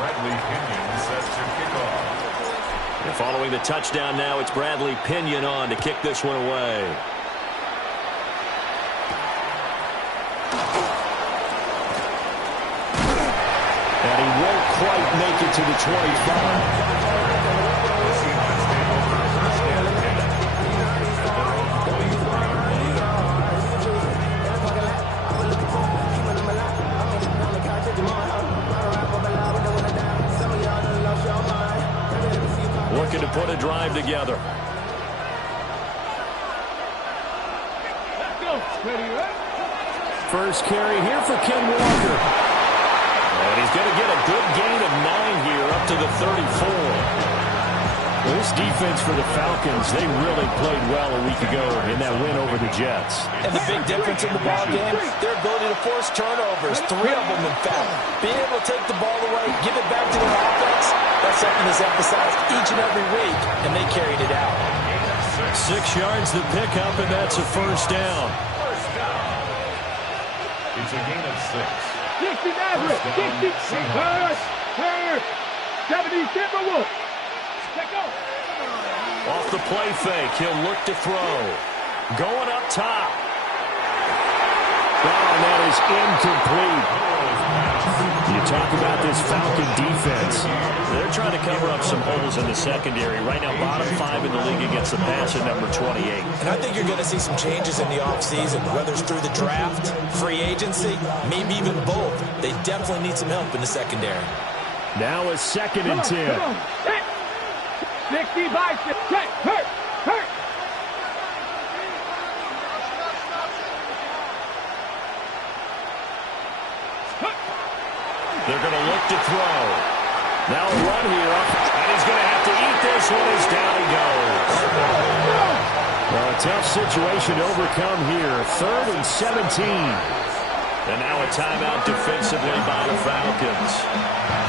Bradley Pinion set to kick off. And following the touchdown now, it's Bradley Pinion on to kick this one away. And he won't quite make it to the 25. Looking to put a drive together. First carry here for Ken Walker. And he's going to get a good gain of 9 here up to the 34. Well, this defense for the Falcons, they really played well a week ago in that win over the Jets. And the big difference in the ball game, their ability to force turnovers, 3 of them in fact. Being able to take the ball away, give it back to their offense, that's something that's emphasized each and every week, and they carried it out. 6 yards to pick up, and that's a first down. It's a gain of 6. 60 Maverick, 60, 70 Timberwolves. Off the play fake, he'll look to throw. Going up top. Oh, and that is incomplete. You talk about this Falcon defense. They're trying to cover up some holes in the secondary. Right now, bottom 5 in the league against the pass at number 28. And I think you're going to see some changes in the offseason, whether it's through the draft, free agency, maybe even both. They definitely need some help in the secondary. Now a 2nd and 10. 60 by 6. Hurt. They're going to look to throw. Now a run here up, and he's going to have to eat this one as down he goes. Well, a tough situation to overcome here. 3rd and 17. And now a timeout defensively by the Falcons.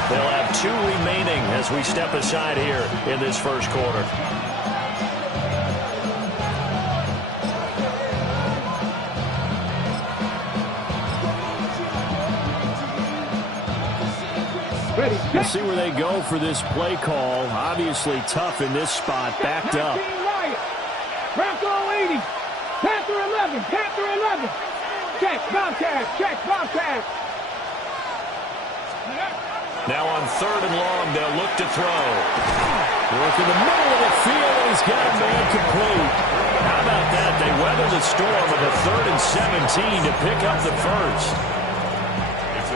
They'll have 2 remaining as we step aside here in this first quarter. We'll see where they go for this play call. Obviously tough in this spot, backed up. Bronco 80. Panther 11. Panther 11. Check, Bobcat. Now on 3rd and long, they'll look to throw. Work in the middle of the field, and he's got a man complete. How about that? They weather the storm of a 3rd and 17 to pick up the first.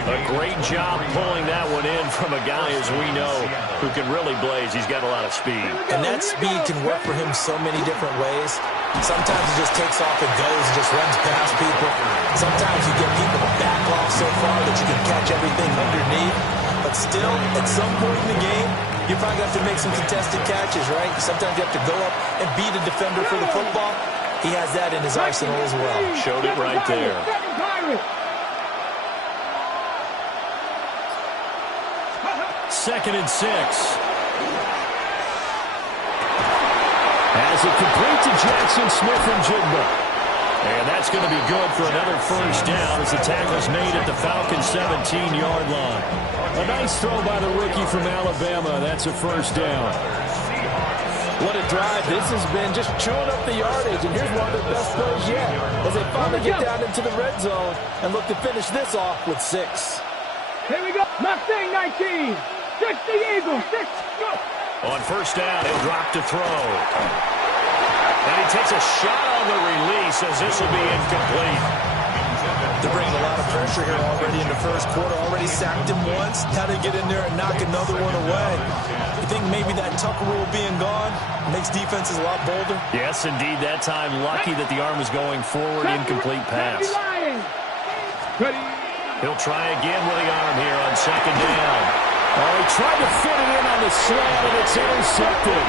A great job pulling that one in from a guy, as we know, who can really blaze. He's got a lot of speed. And that speed can work for him so many different ways. Sometimes he just takes off and goes and just runs past people. Sometimes you get people to back off so far that you can catch everything underneath. But still, at some point in the game, you're probably going to have to make some contested catches, right? Sometimes you have to go up and beat a defender for the football. He has that in his arsenal as well. Showed it right there. 2nd and 6. As it complete to Jackson Smith and Jigba. And that's going to be good for another first down as the tackle's made at the Falcons' 17-yard line. A nice throw by the rookie from Alabama. That's a first down. What a drive this has been, just chewing up the yardage. And here's one of their best plays yet as they finally get down into the red zone and look to finish this off with 6. Here we go. Mustang 19. 60 Eagles. 6. Go. On first down, he'll drop to throw. And he takes a shot on the release as this will be incomplete. They're bringing a lot of pressure here already in the first quarter. Already sacked him once. Now they get in there and knock another one away. You think maybe that Tucker rule being gone makes defenses a lot bolder? Yes, indeed. That time, lucky that the arm was going forward. Incomplete pass. He'll try again with the arm here on 2nd down. Oh, he tried to fit it in on the slant, and it's intercepted.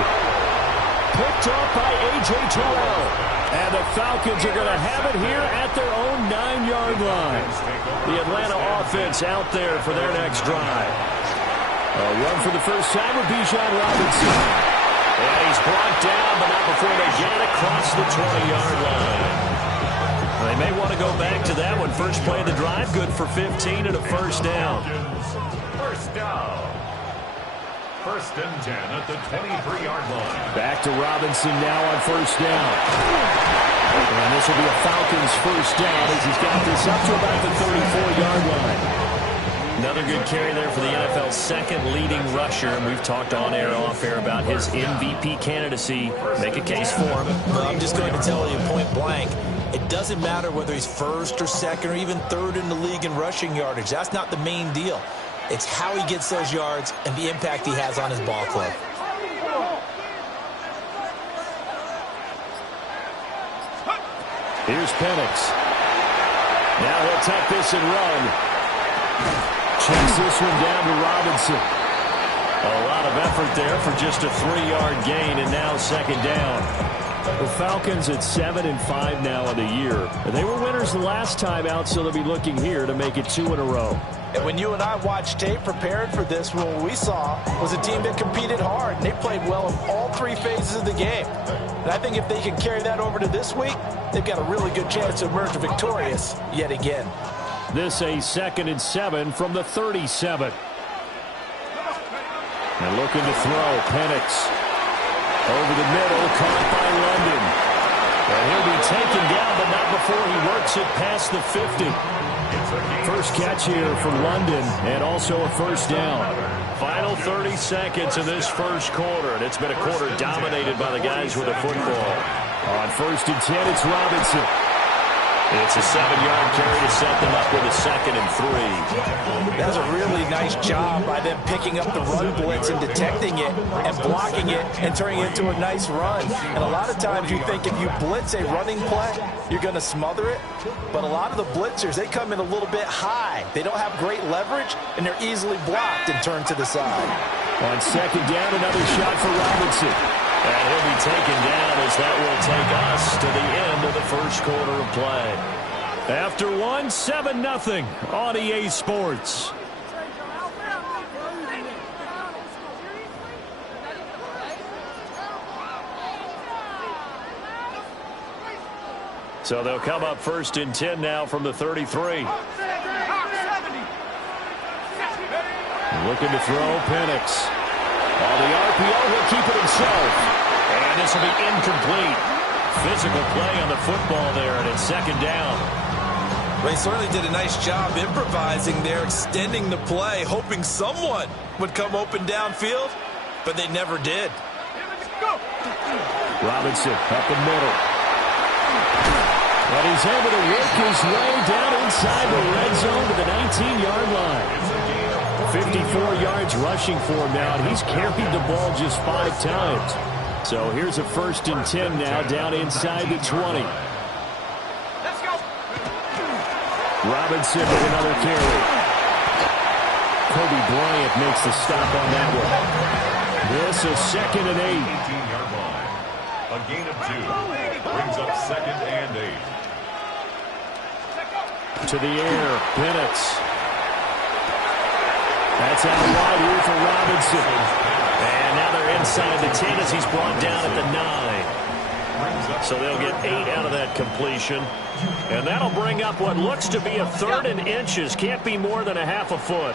Picked up by A.J. Terrell. And the Falcons are going to have it here at their own 9-yard line. The Atlanta offense out there for their next drive. A run for the first time with Bijan Robinson. And he's brought down, but not before they get it across the 20-yard line. They may want to go back to that one. First play of the drive, good for 15 and a first down. First down. First and 10 at the 23-yard line. Back to Robinson now on first down. And this will be a Falcons first down as he's got this up to about the 34-yard line. Another good carry there for the NFL's second leading rusher, and we've talked on air, off air about his MVP candidacy. Make a case for him. Well, I'm just going to tell you point blank, it doesn't matter whether he's first or second or even third in the league in rushing yardage. That's not the main deal. It's how he gets those yards and the impact he has on his ball club. Here's Penix. Now he'll tuck this and run. Checks this one down to Robinson. A lot of effort there for just a 3-yard gain, and now second down. The Falcons at 7-5 now in the year. They were winners the last time out, so they'll be looking here to make it 2 in a row. And when you and I watched tape preparing for this, what we saw was a team that competed hard, and they played well in all 3 phases of the game. And I think if they can carry that over to this week, they've got a really good chance to emerge victorious yet again. This a 2nd and 7 from the 37. And looking to throw, Penix. Over the middle, caught by London. And he'll be taken down, but not before he works it past the 50. First catch here from London, and also a first down. Final 30 seconds in this first quarter, and it's been a quarter dominated by the guys with the football. On first and 10, it's Robinson. It's a 7-yard carry to set them up with a 2nd and 3. That was a really nice job by them picking up the run blitz and detecting it and blocking it and turning it into a nice run. And a lot of times you think if you blitz a running play, you're going to smother it. But a lot of the blitzers, they come in a little bit high. They don't have great leverage, and they're easily blocked and turned to the side. On second down, another shot for Robinson. And he'll be taken down as that will take us to the end of the first quarter of play. After 7-0 on EA Sports. So they'll come up first and 10 now from the 33. Looking to throw, Penix. On the RPO, he'll keep it himself. And this will be incomplete. Physical play on the football there, and it's second down. Well, he certainly did a nice job improvising there, extending the play, hoping someone would come open downfield, but they never did. Robinson up the middle. And he's able to work his way down inside the red zone to the 19-yard line. 54 yards rushing for him now, and he's carried the ball just 5 times. So here's a first and 10 now down inside the 20. Let's go. Robinson with another carry. Kobe Bryant makes the stop on that one. This is 2nd and 8. 18-yard line. A gain of 2. Brings up 2nd and 8. To the air, Penix. That's out wide here for Robinson. And now they're inside the 10 as he's brought down at the 9. So they'll get 8 out of that completion. And that'll bring up what looks to be a 3rd and inches. Can't be more than a half a foot.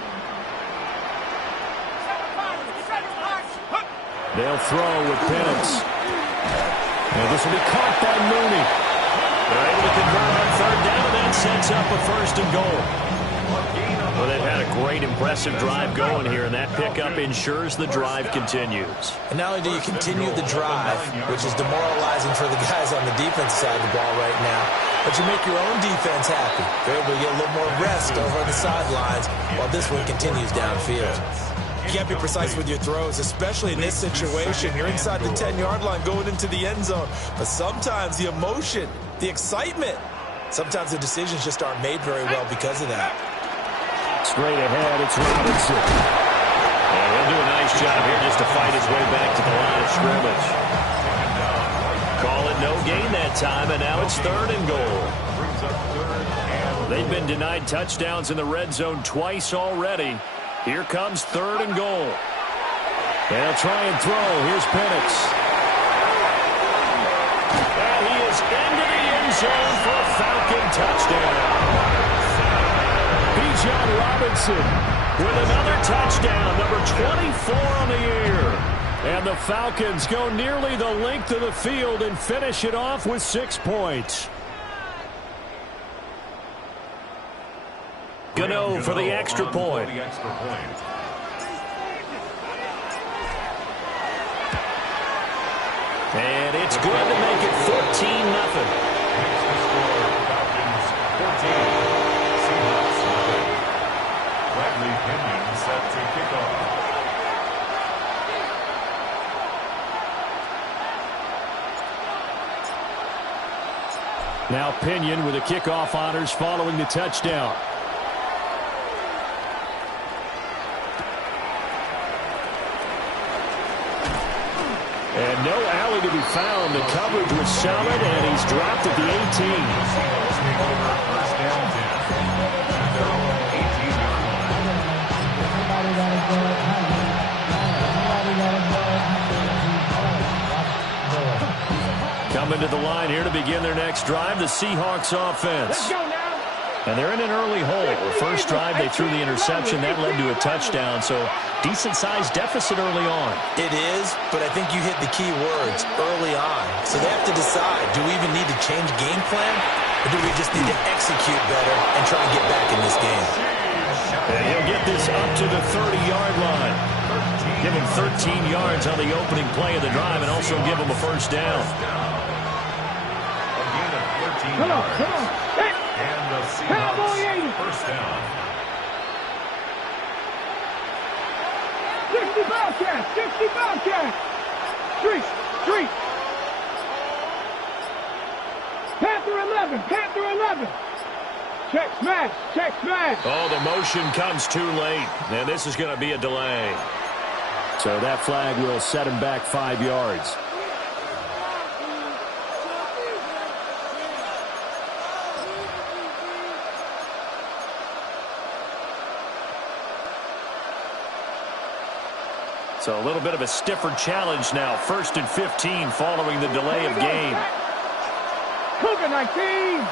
They'll throw with Penix. And this will be caught by Mooney. They're able to convert on 3rd down, and that sets up a 1st and goal. Well, they've had a great, impressive drive going here, and that pickup ensures the drive continues. And not only do you continue the drive, which is demoralizing for the guys on the defense side of the ball right now, but you make your own defense happy. They're able to get a little more rest over on the sidelines while this one continues downfield. You can't be precise with your throws, especially in this situation. You're inside the 10-yard line going into the end zone. But sometimes the emotion, the excitement, sometimes the decisions just aren't made very well because of that. Straight ahead, it's Robinson. And he'll do a nice job here just to fight his way back to the line of scrimmage. Call it no gain that time, and now it's 3rd and goal. They've been denied touchdowns in the red zone twice already. Here comes 3rd and goal. They'll try and throw. Here's Penix. And he is into the end zone for a Falcon touchdown. Bijan Robinson with another touchdown, number 24 on the year. And the Falcons go nearly the length of the field and finish it off with 6 points. Gano for the extra point. And it's good to make it 14-0. Next to score, Falcons 14. Seahawks 0. Bradley Pinion set to kick off. Now Pinion with the kickoff honors following the touchdown. And no alley to be found. The coverage was solid, and he's dropped at the 18. Seahawks take over first down 10. At their own 18-yard line. Coming to the line here to begin their next drive, the Seahawks offense. Let's go now. And they're in an early hole. The first drive, they threw the interception. That led to a touchdown, so decent-sized deficit early on. It is, but I think you hit the key words, early on. So they have to decide, do we even need to change game plan, or do we just need to execute better and try and get back in this game? And he'll get this up to the 30-yard line. Give him 13 yards on the opening play of the drive and also give him a first down. A gain of 13 Come on, yards. come on. Hey. And the Cowboy 80. Seahawks first down. 60 Bobcats, 60 Bobcats. Street, street. Panther 11, Panther 11. Check smash, check smash. Oh, the motion comes too late, and this is going to be a delay. So that flag will set him back 5 yards. So a little bit of a stiffer challenge now. 1st and 15 following the delay of game. Cougar 19.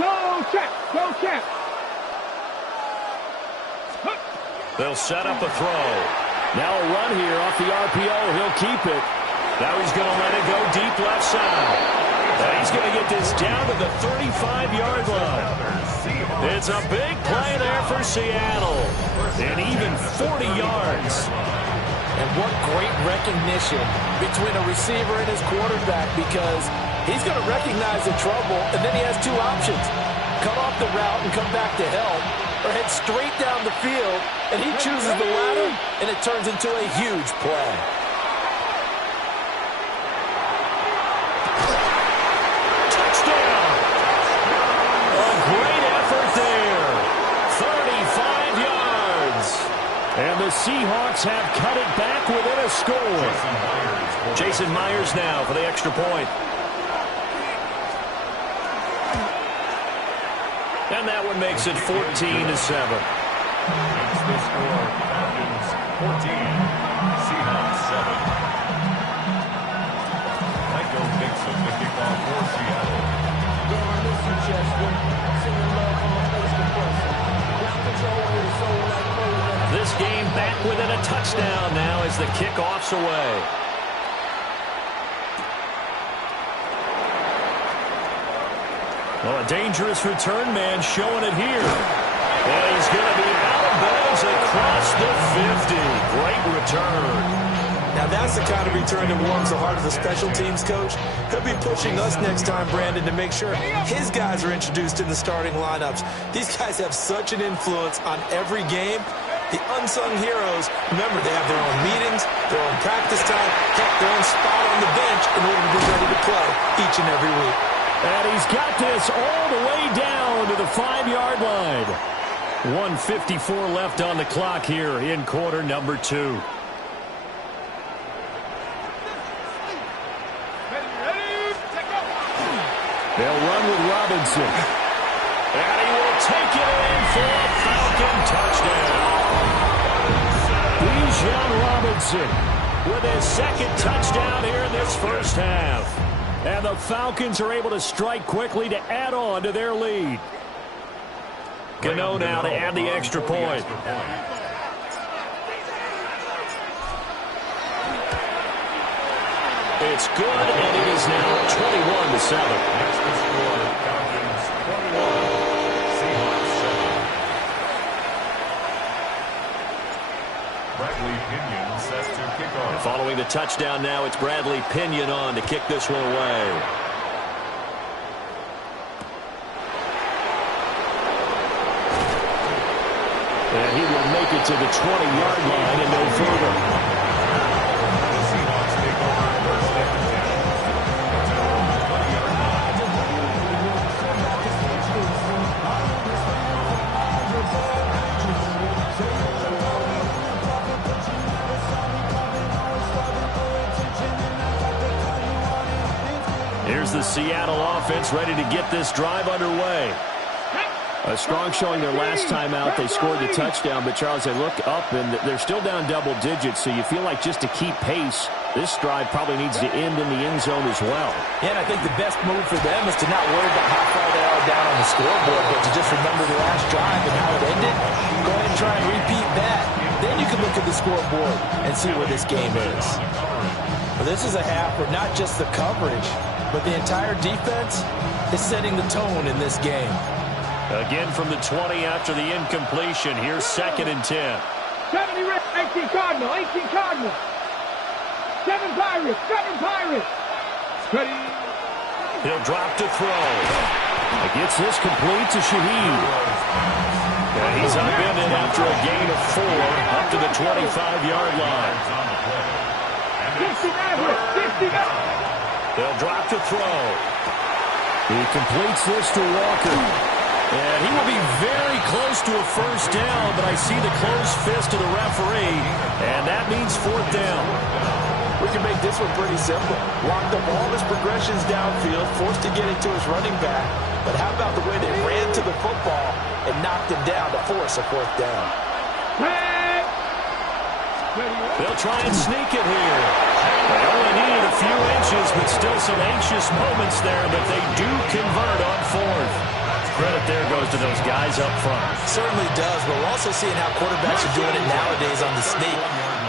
Go check, go check. They'll set up a throw. Now a run here off the RPO. He'll keep it. Now he's going to let it go deep left side. And he's going to get this down to the 35-yard line. It's a big play there for Seattle. And even 40 yards. And what great recognition between a receiver and his quarterback, because he's going to recognize the trouble, and then he has two options. Cut off the route and come back to help, or head straight down the field, and he chooses the latter, and it turns into a huge play. Touchdown! A great effort there. 35 yards. And the Seahawks have cut it back within a score. Jason Myers now for the extra point. And that one makes it 14-7. Makes the score Falcons 14, Seahawks 7. Michael Dixon to kick off for Seattle. This game back within a touchdown now as the kickoff's away. Well, a dangerous return man showing it here. And he's going to be out of bounds across the 50. Great return. Now that's the kind of return that warms the heart of the special teams coach. He'll be pushing us next time, Brandon, to make sure his guys are introduced in the starting lineups. These guys have such an influence on every game. The unsung heroes, remember, they have their own meetings, their own practice time, heck, their own spot on the bench in order to be ready to play each and every week. And he's got this all the way down to the 5-yard line. 1:54 left on the clock here in quarter number 2. They'll run with Robinson. And he will take it in for a Falcon touchdown. Bijan Robinson with his second touchdown here in this first half. And the Falcons are able to strike quickly to add on to their lead. Gano now to add the extra point. It's good, and it is now 21-7. That's the score. Falcons 21, Seahawks 7. Bradley Pinion set to kick off. Following the touchdown now, it's Bradley Pinion on to kick this one away. And he will make it to the 20-yard line and no further. The Seahawks take over first and 10. At their own 20-yard line. Here's the Seattle offense ready to get this drive underway. A strong showing their last time out. They scored the touchdown, but Charles, they look up and they're still down double digits, so you feel like just to keep pace, this drive probably needs to end in the end zone as well. Yeah, and I think the best move for them is to not worry about how far they are down on the scoreboard, but to just remember the last drive and how it ended. Go ahead and try and repeat that. Then you can look at the scoreboard and see where this game is. Well, this is a half where not just the coverage, but the entire defense is setting the tone in this game. Again from the 20 after the incompletion. Here's 2nd and 10. 70 Red, 18 Cardinal, 18 Cardinal. 7 Pirates, 7 Pirates. Ready. He'll drop to throw. He gets this complete to Shaheed. And he's upended after a gain of 4 up to the 25-yard line. 60 Maverick, 60 Maverick. They'll drop to throw. He completes this to Walker. And he will be very close to a first down, but I see the closed fist of the referee, and that means 4th down. We can make this one pretty simple. Locked up all his progressions downfield, forced to get it to his running back. But how about the way they ran to the football and knocked him down to force a 4th down? They'll try and sneak it here. They only needed a few inches, but still some anxious moments there, but they do convert on 4th. Credit there goes to those guys up front. Certainly does, but we're also seeing how quarterbacks are doing it nowadays on the sneak.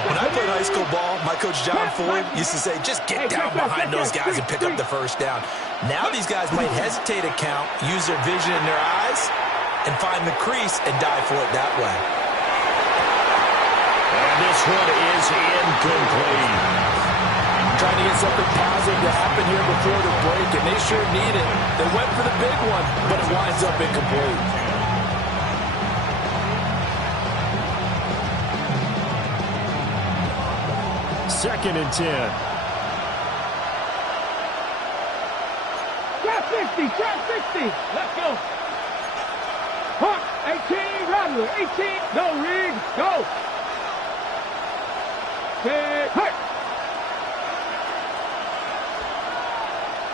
When I played high school ball, my coach John Ford used to say, just get down behind those guys and pick up the first down. Now these guys might hesitate to count, use their vision in their eyes, and find the crease and dive for it that way. And this one is incomplete. Trying to get something positive to happen here before the break, and they sure need it. They went for the big one, but it winds up incomplete. Second and 10. Trap 60, trap 60. Let's go. Hunt, 18, Rattler, 18. No, Reed, go. Hut.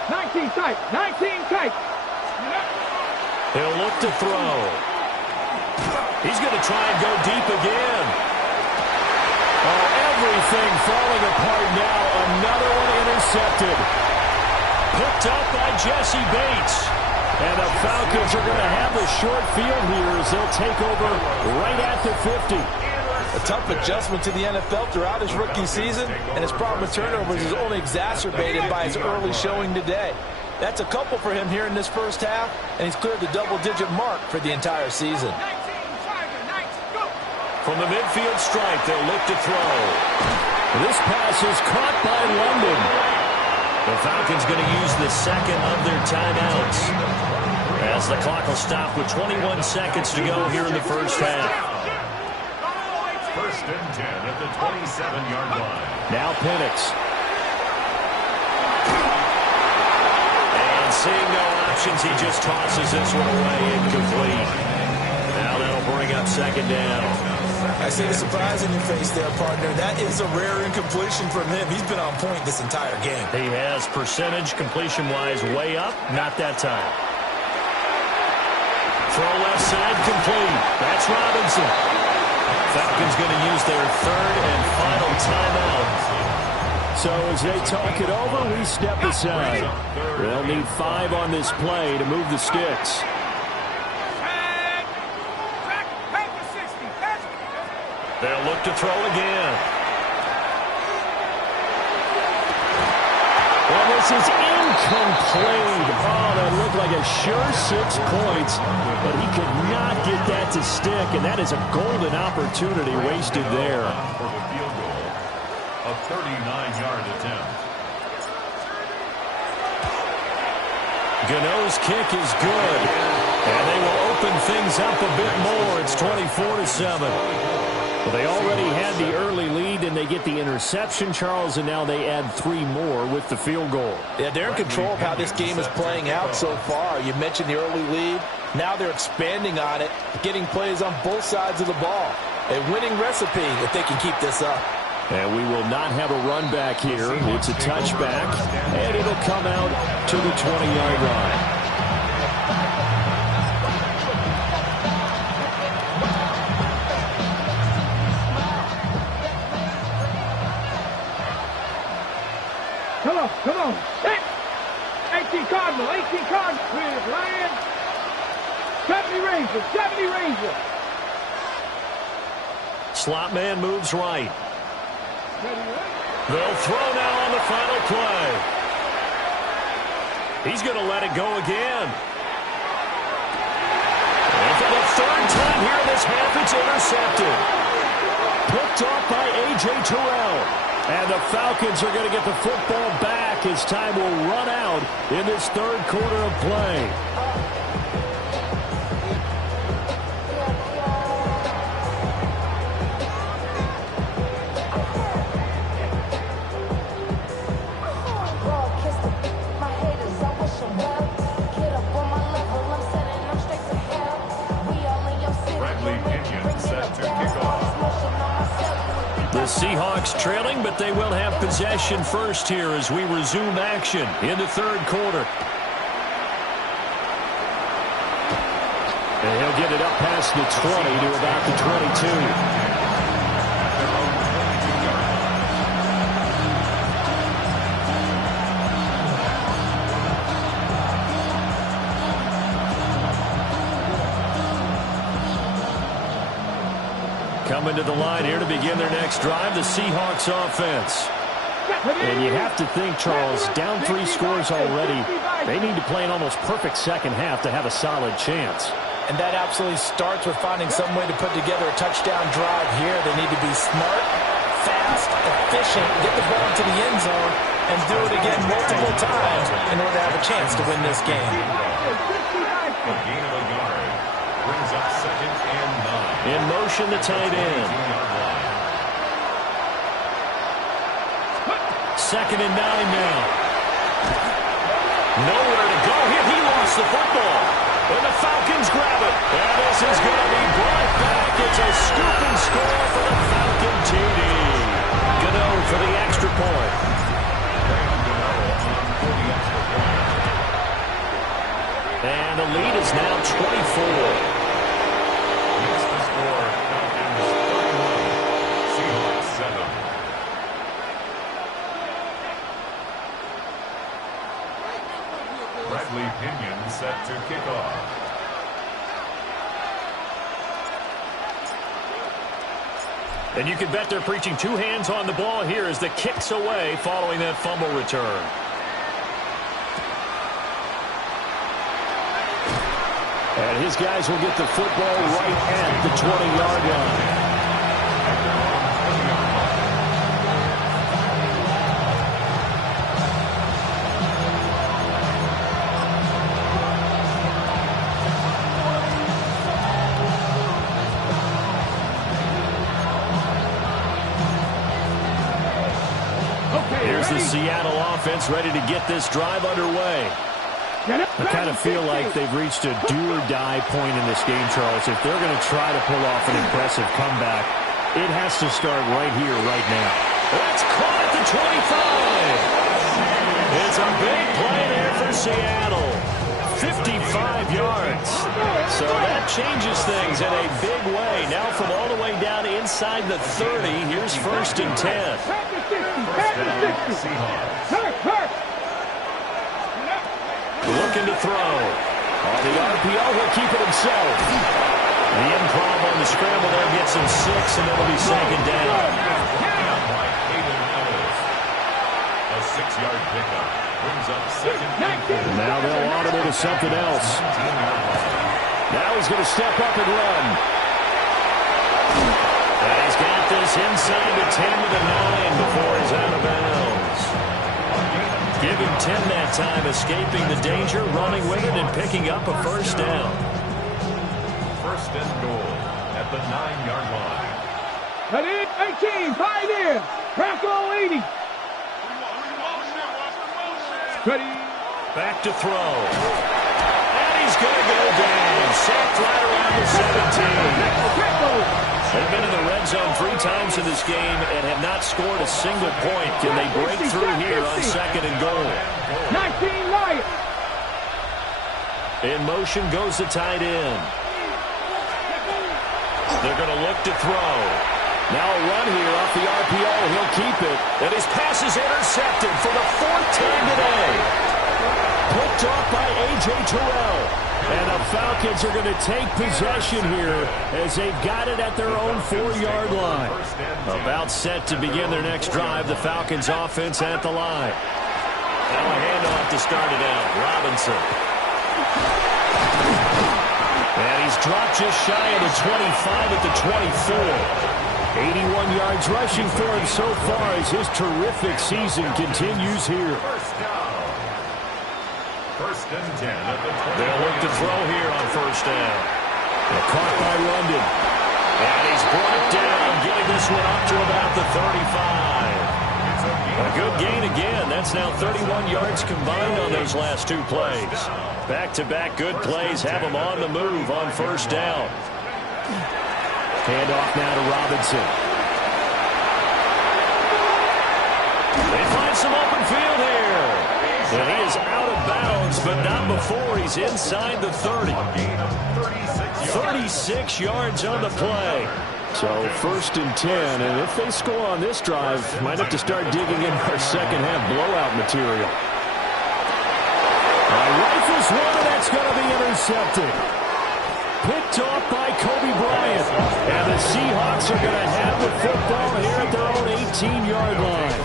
19 tight, 19 tight. He'll look to throw. He's going to try and go deep again. Oh, everything falling apart now. Another one intercepted. Picked up by Jesse Bates. And the Falcons are going to have a short field here as they'll take over right at the 50. A tough adjustment to the NFL throughout his rookie season, and his problem with turnovers is only exacerbated by his early showing today. That's a couple for him here in this first half, and he's cleared the double-digit mark for the entire season. From the midfield stripe, they'll look to throw. This pass is caught by London. The Falcons going to use the second of their timeouts as the clock will stop with 21 seconds to go here in the first half. First and 10 at the 27-yard line. Now Penix. And seeing no options, he just tosses this one away, incomplete. Now that'll bring up second down. I see the surprise in your face there, partner. That is a rare incompletion from him. He's been on point this entire game. He has percentage completion-wise way up. Not that time. Throw left side complete. That's Robinson. Falcons going to use their third and final timeout. So as they talk it over, we step aside. They'll need 5 on this play to move the sticks. They'll look to throw again. And this is incomplete. Oh, that looked like a sure 6 points, but he could not get that to stick, and that is a golden opportunity wasted there. For the field goal, a 39-yard attempt. Gano's kick is good, and they will open things up a bit more. It's 24-7. Well, they already had the early lead, and they get the interception, Charles, and now they add 3 more with the field goal. Yeah, they're in control of how this game is playing out so far. You mentioned the early lead. Now they're expanding on it, getting plays on both sides of the ball. A winning recipe if they can keep this up. And we will not have a run back here. It's a touchback, and it'll come out to the 20-yard line. Come on. Hit. 18 Cardinal. With Lion. 70 Ranger. Slot man moves right. They'll throw now on the final play. He's going to let it go again. And for the 3rd time here in this half, it's intercepted. Picked off by A.J. Terrell. And the Falcons are going to get the football back as time will run out in this 3rd quarter of play. Bradley Pinion set to kick off. The Seahawks trailing, but they will have possession first here as we resume action in the 3rd quarter. And he'll get it up past the 20 to about the 22. Coming to the line here to begin their next drive, the Seahawks offense. And you have to think, Charles, down 3 scores already. They need to play an almost perfect second half to have a solid chance. And that absolutely starts with finding some way to put together a touchdown drive here. They need to be smart, fast, efficient, get the ball into the end zone, and do it again multiple times in order to have a chance to win this game. A gain of a yard. Brings up 2nd and 9. In motion, the tight end. 2nd and 9 now. Nowhere to go here. He lost the football. And the Falcons grab it. And this is going to be brought back. It's a scoop and score for the Falcon TD. Gano for the extra point. And the lead is now 24. Makes the score Falcons 31, Seahawks 7. Bradley Pinion set to kick off. And you can bet they're preaching 2 hands on the ball here as the kick's away following that fumble return. And his guys will get the football right at the 20-yard line. Here's the Seattle offense ready to get this drive underway. I kind of feel like they've reached a do-or-die point in this game, Charles. If they're going to try to pull off an impressive comeback, it has to start right here, right now. That's caught at the 25. It's a big play there for Seattle. 55 yards. So that changes things in a big way. Now from all the way down inside the 30, here's 1st and 10. Looking to throw. On the RPO, he'll keep it himself. The improv on the scramble there gets him 6, and it'll be second down. A 6-yard pickup brings up second and goal. Now they'll audible to something else. Now he's going to step up and run. And he's got this inside the 10 to the 9 before he's out of bounds. Give him 10 that time, escaping the danger, running with it, and picking up a first down. First and goal at the 9-yard line. That is 18, 5 in. Bronco 80. Ready. Back to throw. And he's going to go down. Sacked right around the 17. They've been in the red zone 3 times in this game and have not scored a single point. Can they break through here on second and goal? 19 Lions. In motion goes the tight end. They're going to look to throw. Now a run here off the RPO. He'll keep it. And his pass is intercepted for the 4th time today. Picked off by A.J. Terrell. And the Falcons are going to take possession here as they've got it at their own 4-yard line. About set to begin their next drive. The Falcons offense at the line. Now a handoff to start it out. Robinson. And he's dropped just shy of the 25 at the 24. 81 yards rushing for him so far as his terrific season continues here. First and 10 at the 20. They'll look to throw here on first down. Caught by London. And he's brought down, getting this one up to about the 35. A good gain again. That's now 31 yards combined on those last 2 plays. Back-to-back good plays have them on the move on first down. Handoff now to Robinson. They find some open field here. And he is out of bounds, but not before he's inside the 30. 36 yards on the play. So first and 10, and if they score on this drive, might have to start digging in our second half blowout material. Rifles one, and that's going to be intercepted. Picked off by Kobe Bryant. And the Seahawks are going to have the football here at their own 18-yard line.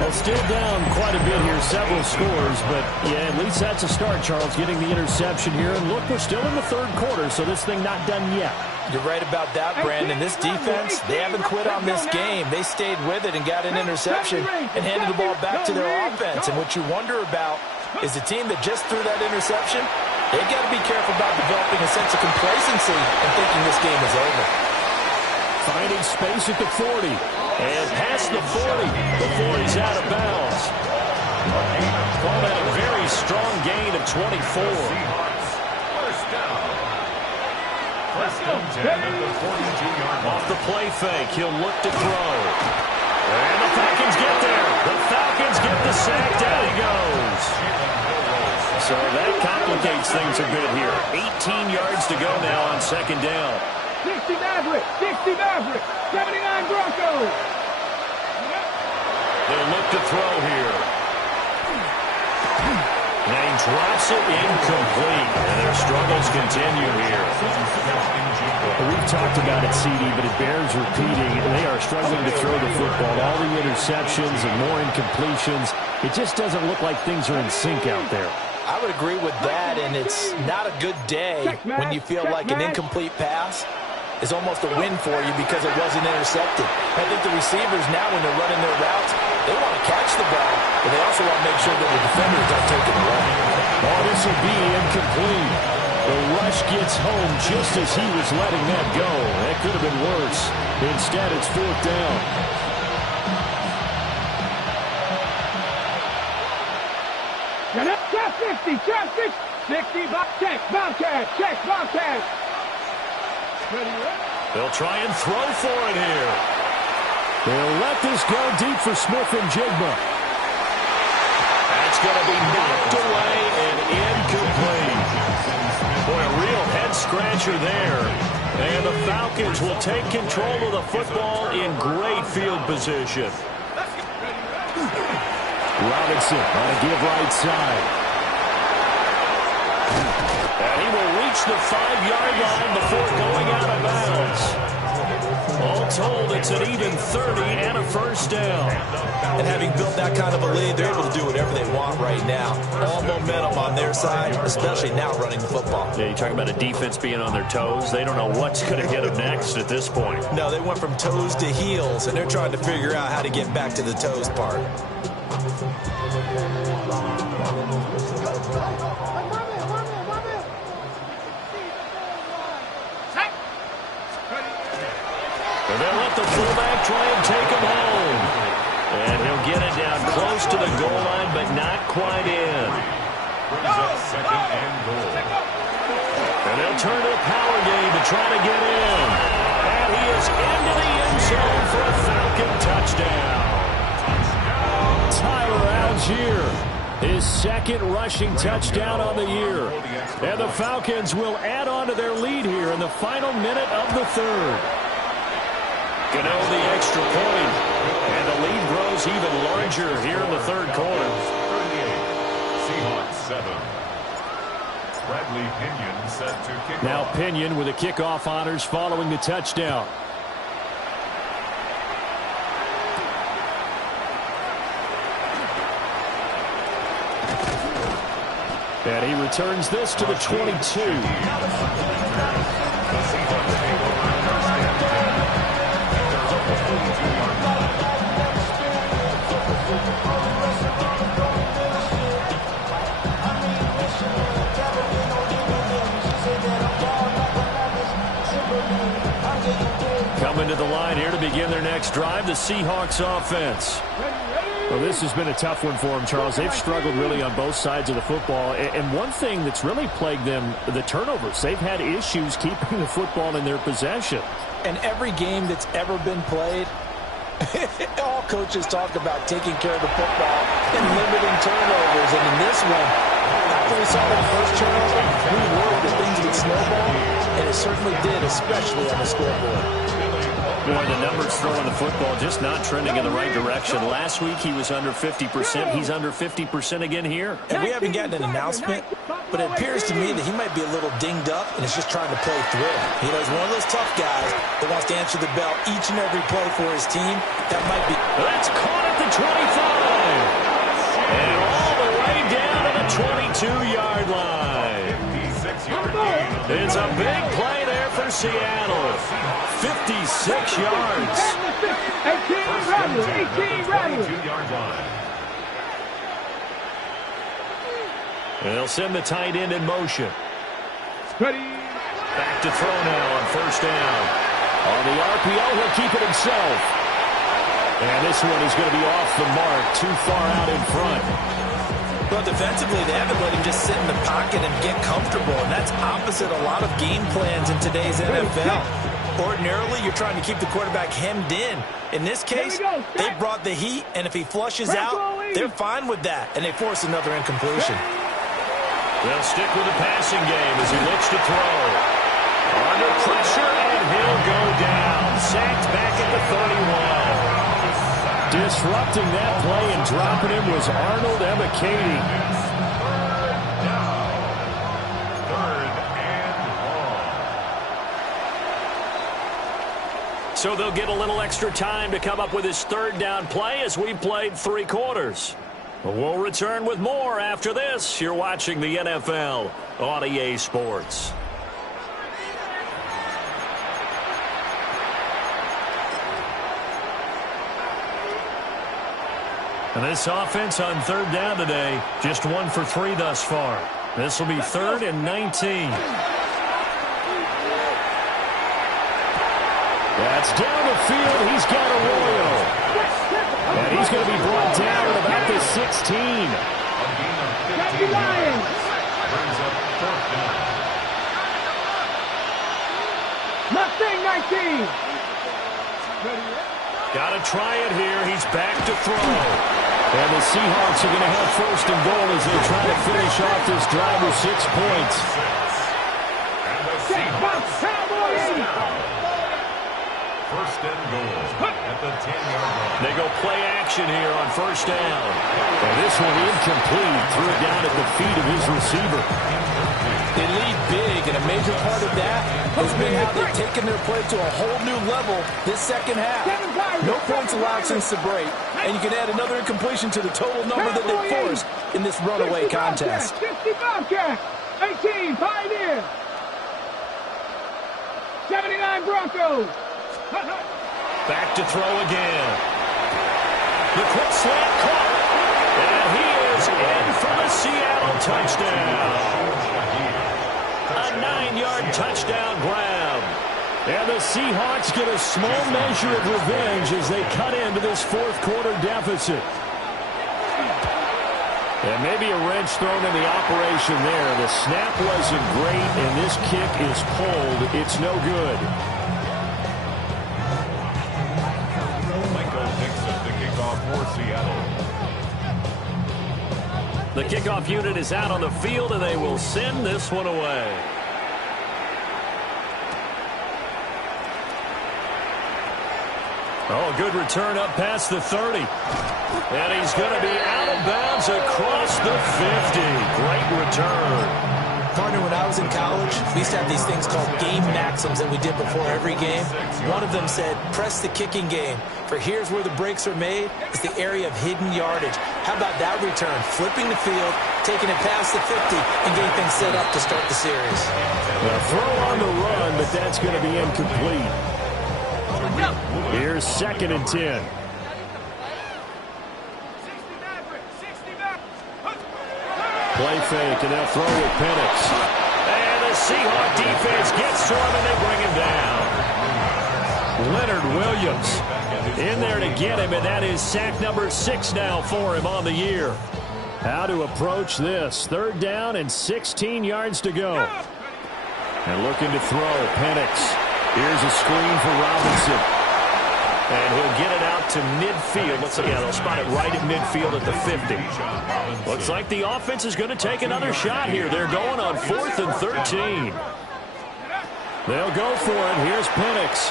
Well, still down quite a bit here, several scores, but yeah, at least that's a start, Charles, getting the interception here. And look, we're still in the 3rd quarter, so this thing not done yet. You're right about that, Brandon. This defense, they haven't quit on this game. They stayed with it and got an interception and handed the ball back to their offense. And what you wonder about is the team that just threw that interception, they've got to be careful about developing a sense of complacency and thinking this game is over. Finding space at the 40. And past the 40 before he's out of bounds. Call that a very strong gain of 24. First down. First and 10 at the 42-yard line. Off the play fake, he'll look to throw. And the Falcons get there. The Falcons get the sack. Down he goes. So that complicates things a bit here. 18 yards to go now on second down. 60 Maverick, 60 Maverick, 79 Broncos. They'll look to throw here. And he drops it incomplete. And their struggles continue here. We've talked about it, CD, but it bears repeating. They are struggling to throw the football. All the interceptions and more incompletions. It just doesn't look like things are in sync out there. I would agree with that, and it's not a good day when you feel like an incomplete pass is almost a win for you because it wasn't intercepted. I think the receivers now, when they're running their routes, they want to catch the ball, but they also want to make sure that the defenders don't take it away. Oh, this will be incomplete. The rush gets home just as he was letting that go. That could have been worse. Instead, it's 4th down. Check 50, check 60, Bobcat, check Bobcat. They'll try and throw for it here. They'll let this go deep for Smith and Jigma. That's going to be knocked away and incomplete. Boy, a real head-scratcher there. And the Falcons will take control of the football in great field position. Robinson on a give right side. And he will reach the 5-yard line before going out of bounds. It's an even 30 and a first down. And having built that kind of a lead, they're able to do whatever they want right now. All momentum on their side, especially now running the football. Yeah, you talk about a defense being on their toes. They don't know what's going to hit them next at this point. No, they went from toes to heels, and they're trying to figure out how to get back to the toes part. And they'll let the fullback try and take him home. And he'll get it down close to the goal line, but not quite in. Brings up second and goal. And they'll turn to a power game to try to get in. And he is into the end zone for a Falcon touchdown. Tyler Algier, his second rushing touchdown on the year. And the Falcons will add on to their lead here in the final minute of the third. Gano the extra point. And the lead grows even larger here in the third quarter. 38. Seahawks 7. Bradley Pinion set to kick Now off. Pinion with the kickoff honors following the touchdown. And he returns this to the 22. The Seahawks take over first and 10. They're up the 42-yard line. Coming to the line here to begin their next drive, the Seahawks offense. Well, this has been a tough one for them, Charles. They've struggled really on both sides of the football. And one thing that's really plagued them, the turnovers. They've had issues keeping the football in their possession. And every game that's ever been played, all coaches talk about taking care of the football and limiting turnovers. And in this one, after we saw that first turnover, we worried that things would snowball, and it certainly did, especially on the scoreboard. Boy, the numbers throwing the football just not trending in the right direction. Last week he was under 50%. He's under 50% again here. And we haven't gotten an announcement, but it appears to me that he might be a little dinged up and is just trying to play through. You know, he's one of those tough guys that wants to answer the bell each and every play for his team. That might be... That's caught at the 25. And all the way down to the 22-yard line. 56-yard gain. It's a big play there for Seattle. 56 yards. 18 rattle, 18 rattle. 22-yard line. And they'll send the tight end in motion. Ready. Back to throw now on first down. On the RPO, he'll keep it himself. And this one is going to be off the mark, too far out in front. Well, defensively, they haven't let him just sit in the pocket and get comfortable, and that's opposite a lot of game plans in today's NFL. Ordinarily, you're trying to keep the quarterback hemmed in. In this case, they brought the heat, and if he flushes out, they're fine with that, and they force another incompletion. They'll stick with the passing game as he looks to throw. Under pressure, and he'll go down. Sacked back at the 31. Disrupting that play and dropping him was Arnold Ebiketie. Third and long. So they'll get a little extra time to come up with his third down play as we played 3 quarters. We'll return with more after this. You're watching the NFL on EA Sports. And this offense on third down today, just 1 for 3 thus far. This will be 3rd and 19. That's down the field. He's got Arroyo. And he's going to be brought down at about the 16. A gain of 15 yards. Brings up fourth down. Mustang 19. Got to try it here. He's back to throw. And the Seahawks are going to have first and goal as they try to finish off this drive with 6 points. And the Seahawks first and goal at the 10-yard line. They go play action here on first down. And this one incomplete. Threw it down at the feet of his receiver. They lead big, and a major part of that has been how they've taken their play to a whole new level this second half. No points allowed since the break, and you can add another incompletion to the total number that they forced in this runaway contest. 65 Cats, 18 Pioneers, 79 Broncos. Back to throw again. The quick slant caught. And he is in for the Seattle touchdown. A 9-yard touchdown grab. And the Seahawks get a small measure of revenge as they cut into this fourth quarter deficit. And maybe a wrench thrown in the operation there. The snap wasn't great, and this kick is pulled. It's no good. Michael Dixon, the kickoff for Seattle. The kickoff unit is out on the field, and they will send this one away. Oh, good return up past the 30. And he's going to be out of bounds across the 50. Great return. Partner, when I was in college, we used to have these things called game maxims that we did before every game. One of them said, press the kicking game, for here's where the breaks are made. It's the area of hidden yardage. How about that return? Flipping the field, taking it past the 50, and getting things set up to start the series. A throw on the run, but that's going to be incomplete. Here's 2nd and 10. Play fake, and they'll throw with Penix. And the Seahawk defense gets to him, and they bring him down. Leonard Williams in there to get him, and that is sack number 6 now for him on the year. How to approach this. 3rd down and 16 yards to go. And looking to throw, Penix. Here's a screen for Robinson. And he'll get it out to midfield. Looks like, yeah, they'll spot it right at midfield at the 50. Looks like the offense is going to take another shot here. They're going on 4th and 13. They'll go for it. Here's Penix.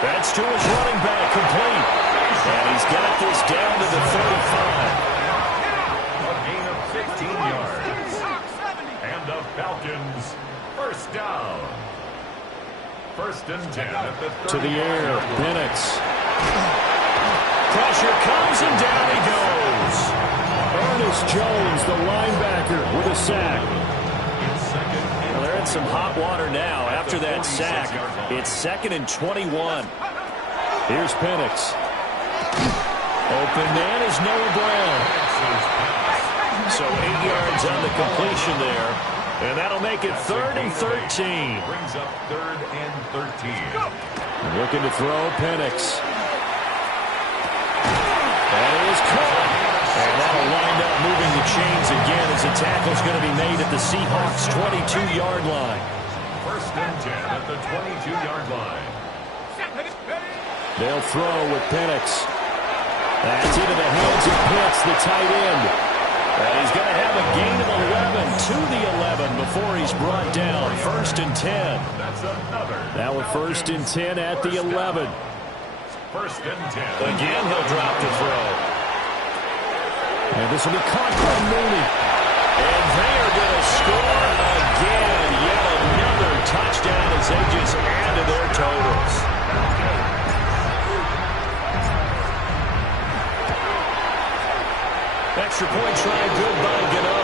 That's to his running back, complete. And he's got this down to the 35. A gain of 15 yards. And the Falcons, 1st down. 1st and 10 at the 30. To the air, Penix. Pressure comes, and down he goes. Ernest Jones, the linebacker, with a sack. Well, they're in some hot water now. After that sack, it's 2nd and 21. Here's Penix. Open man is Noah Brown. So 8 yards on the completion there. And that'll make it 3rd and 13. Brings up 3rd and 13. Looking to throw, Penix. That is caught. And that'll wind up moving the chains again as the tackle's going to be made at the Seahawks' 22-yard line. 1st and 10 at the 22-yard line. They'll throw with Penix. That's into the hands of Pitts, the tight end. And he's going to have a gain of 11 to the 11 before he's brought down. 1st and 10. That's another. Now a 1st and 10 at the 11. 1st and 10. Again, he'll drop to throw. And this will be caught by Mooney. And they are going to score again. Yet another touchdown as they just add to their totals. Extra point try good by Gano.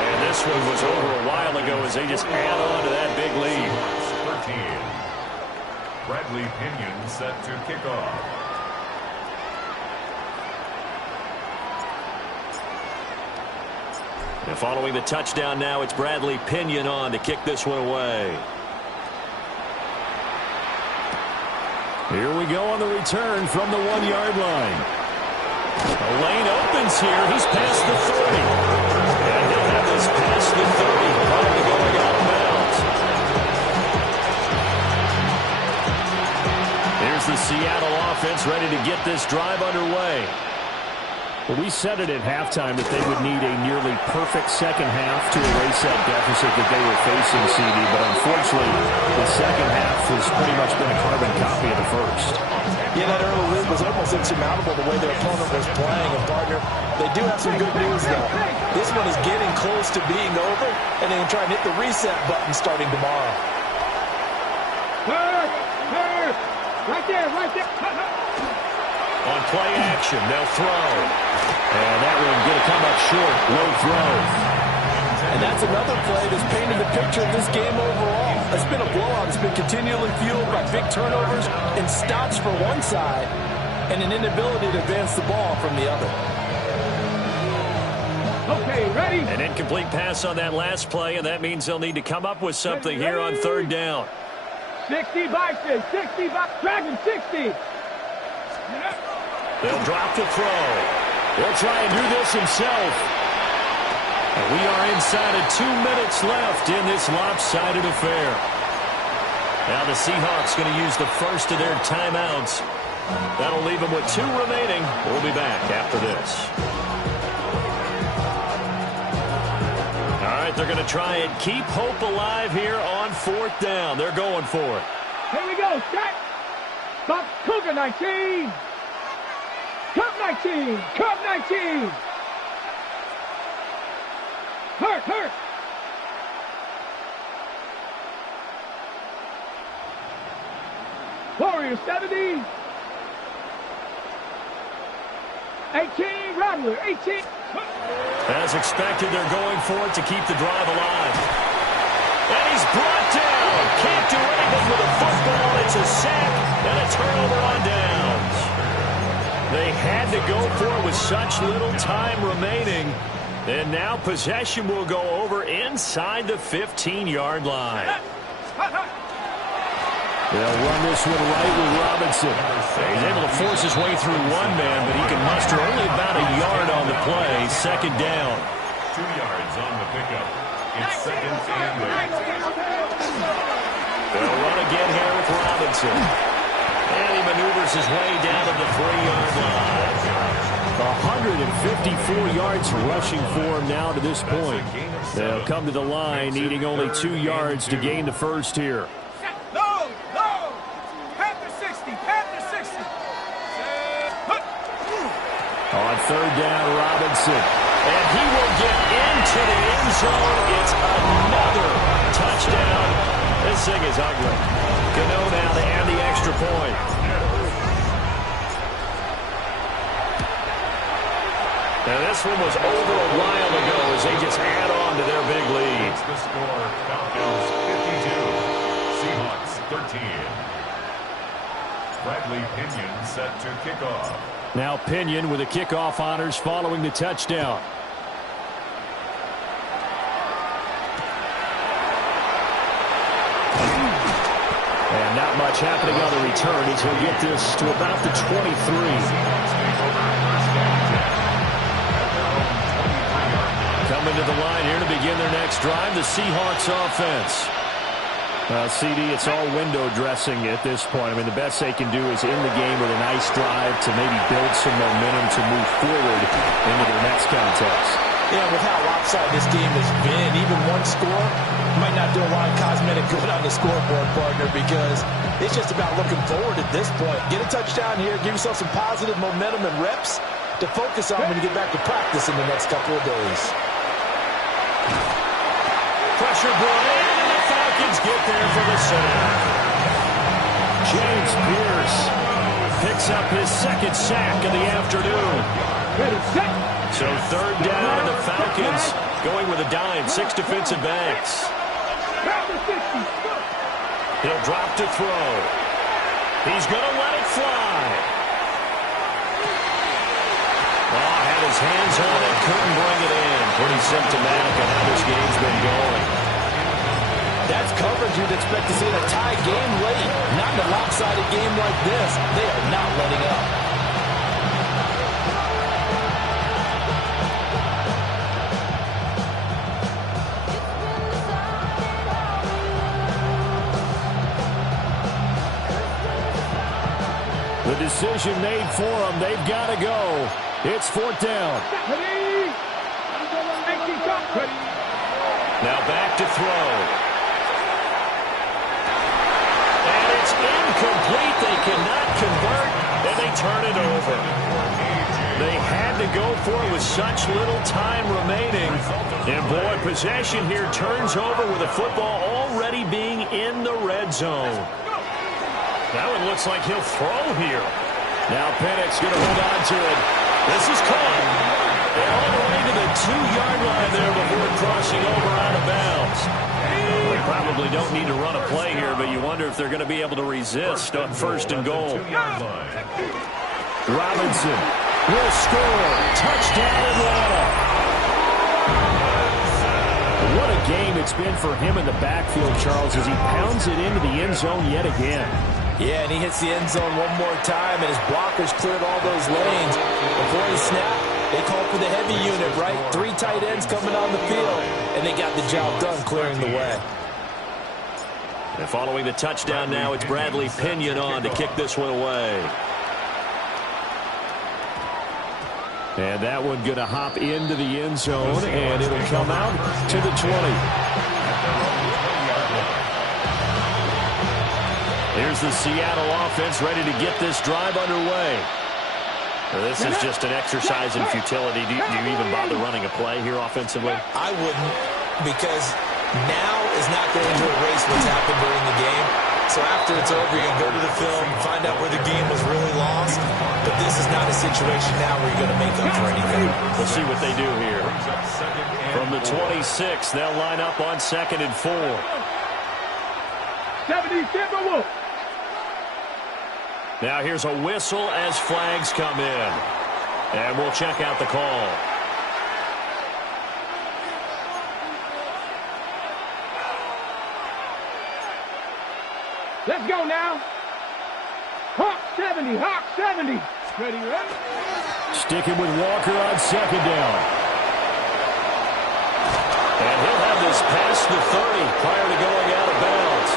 And this one was over a while ago as they just add on to that big lead. 13. Bradley Pinion set to kick off. And following the touchdown now, it's Bradley Pinion on to kick this one away. Here we go on the return from the 1-yard line. A lane opens here. He's past the 30. And he'll have this past the 30 prior to going out of bounds. Here's the Seattle offense ready to get this drive underway. Well, we said it at halftime that they would need a nearly perfect second half to erase that deficit that they were facing, CD. But unfortunately, the second half has pretty much been a carbon copy of the first. Yeah, that early lead was almost insurmountable the way their opponent was playing. And, partner, they do have some good news, though. This one is getting close to being over, and they can try and hit the reset button starting tomorrow. Right there, right there. On play action, they'll throw. And that one going to come up short. Low throw. And that's another play that's painted the picture of this game overall. It's been a blowout. It's been continually fueled by big turnovers and stops for one side and an inability to advance the ball from the other. Okay, ready? An incomplete pass on that last play, and that means they'll need to come up with something here on third down. 60 Bison, 60 Dragon, 60. They'll drop to throw. He'll try and do this himself. And we are inside of 2 minutes left in this lopsided affair. Now the Seahawks going to use the first of their timeouts. That'll leave them with 2 remaining. We'll be back after this. All right, they're going to try and keep hope alive here on fourth down. They're going for it. Here we go, set. Stop, Cougar 19. Cup 19, Cup 19. Hurt. Warrior 70. 18, Rattler, 18. As expected, they're going for it to keep the drive alive. And he's brought down. Can't do anything with a football. It's a sack and a turnover on downs. They had to go for it with such little time remaining. And now possession will go over inside the 15-yard line. They'll run this one right with Robinson. He's able to force his way through one man, but he can muster only about a yard on the play. Second down. 2 yards on the pickup. It's second and 8. They'll run again here with Robinson. And he maneuvers his way down to the 3-yard line. 154 yards rushing for him now to this point. They'll come to the line needing only 2 yards to gain the first here. No. Panther 60, Panther 60. On third down, Robinson. And he will get into the end zone. It's another touchdown. This thing is ugly. Gano now to add the extra point. Now this one was over a while ago as they just add on to their big lead. It's the score, Falcons 52, Seahawks 13. Bradley Pinion set to kick off. Now Pinion with the kickoff honors following the touchdown. And not much happening on the return as he'll get this to about the 23. Coming to the line here to begin their next drive, the Seahawks offense. CD, it's all window dressing at this point. I mean, the best they can do is in the game with a nice drive to maybe build some momentum to move forward into their next contest. Yeah, with how lopsided this game has been, even one score might not do a lot of cosmetic good on the scoreboard, partner, because it's just about looking forward at this point. Get a touchdown here, give yourself some positive momentum and reps to focus on when you get back to practice in the next couple of days. Pressure brought in, and the Falcons get there for the sack. James Pierce picks up his second sack of the afternoon. Ready, set. So third down, and the Falcons going with a dime, 6 defensive backs. Panther 60. He'll drop to throw. He's going to let it fly. Oh, had his hands on it, couldn't bring it in. Pretty symptomatic of how this game's been going. That's coverage you'd expect to see in a tie game late. Not in a lopsided game like this. They are not letting up. The decision made for them. They've got to go. It's fourth down. Ready. Now back to throw. And turn it over. They had to go for it with such little time remaining. And, boy, possession here turns over with the football already being in the red zone. That one looks like he'll throw here. Now Penix going to hold on to it. This is caught. And all the way to the 2-yard line there before crossing over out of bounds. They probably don't need to run a play here, but you wonder if they're going to be able to resist on 1st and goal. Robinson will score. Touchdown, Atlanta. What a game it's been for him in the backfield, Charles, as he pounds it into the end zone yet again. Yeah, and he hits the end zone one more time, and his blockers cleared all those lanes. Before he snapped, they called for the heavy unit, right? 3 tight ends coming on the field, and they got the job done clearing the way. And following the touchdown now, it's Bradley Pinion on to kick this one away. And that one going to hop into the end zone, and it'll come out to the 20. Here's the Seattle offense ready to get this drive underway. This is just an exercise in futility. Do you even bother running a play here offensively? I wouldn't, because now is not going to erase what's happened during the game. So after it's over, you're going to go to the film, find out where the game was really lost. But this is not a situation now where you're going to make up for anything. We'll see what they do here. From the 26, they'll line up on 2nd and 4. 77 Wolf. Now here's a whistle as flags come in. And we'll check out the call. Let's go now. Hawk 70, Hawk 70. Ready, ready? Sticking with Walker on 2nd down. And he'll have this past the 30 prior to going out of bounds.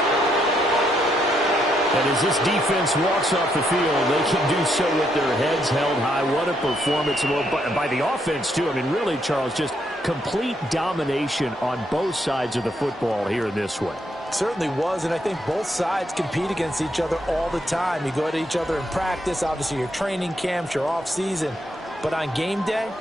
And as this defense walks off the field, they can do so with their heads held high. What a performance by the offense, too. I mean, really, Charles, just complete domination on both sides of the football here in this one. Certainly was, and I think both sides compete against each other all the time. You go at each other in practice, obviously your training camps, your off season. But on game day,